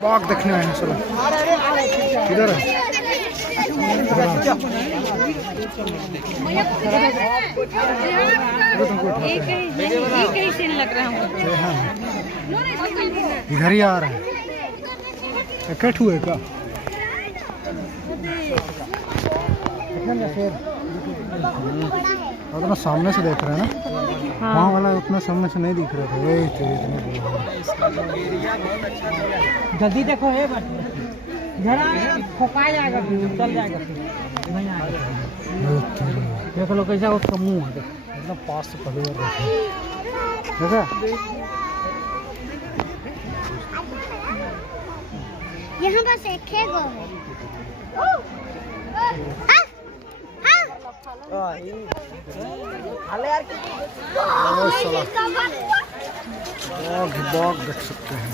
बाघ देखने आए हैं चलो। किधर है? एक सीन लग रहा है। इधर ही आ रहा है। इकट्ठ हुए का उतना सामने से देख रहे हैं ना। हाँ। वहाँ वाला उतना सामने से नहीं दिख रहा था। वही जल्दी देखो है जरा फोका जाएगा चल जाएगा देख लो कैसा उसका मुंह है एकदम पास से पहले देखा। यहाँ बस एक है गो बाघ देख सकते हैं।